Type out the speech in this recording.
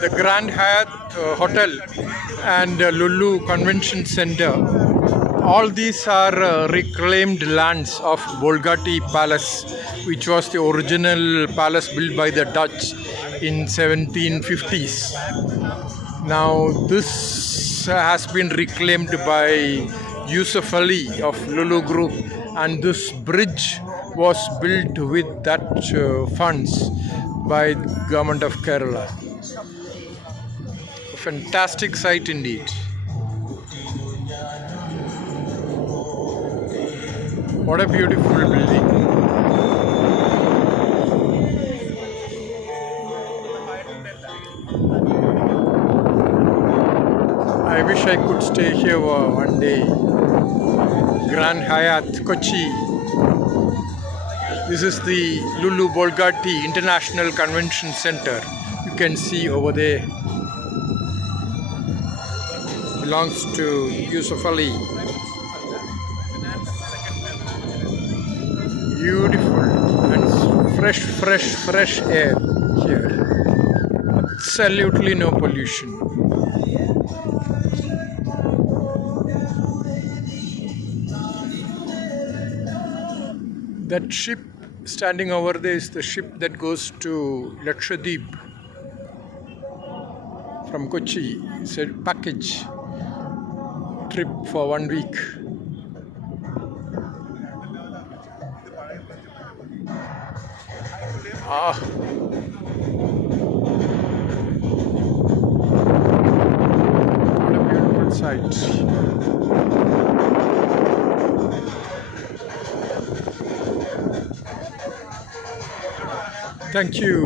the Grand Hyatt Hotel and Lulu Convention Center. All these are reclaimed lands of Bolgati Palace, which was the original palace built by the Dutch in 1750s. Now this has been reclaimed by Yusuf Ali of Lulu Group, and this bridge was built with that funds by the government of Kerala. A fantastic site indeed. What a beautiful building. I wish I could stay here one day. Grand Hyatt, Kochi. This is the Lulu Bolgati International Convention Center. You can see over there. Belongs to Yusuf Ali. Beautiful and fresh air here. Absolutely no pollution. That ship standing over there is the ship that goes to Lakshadweep from Kochi. It's a package trip for 1 week. What a beautiful sight. Thank you.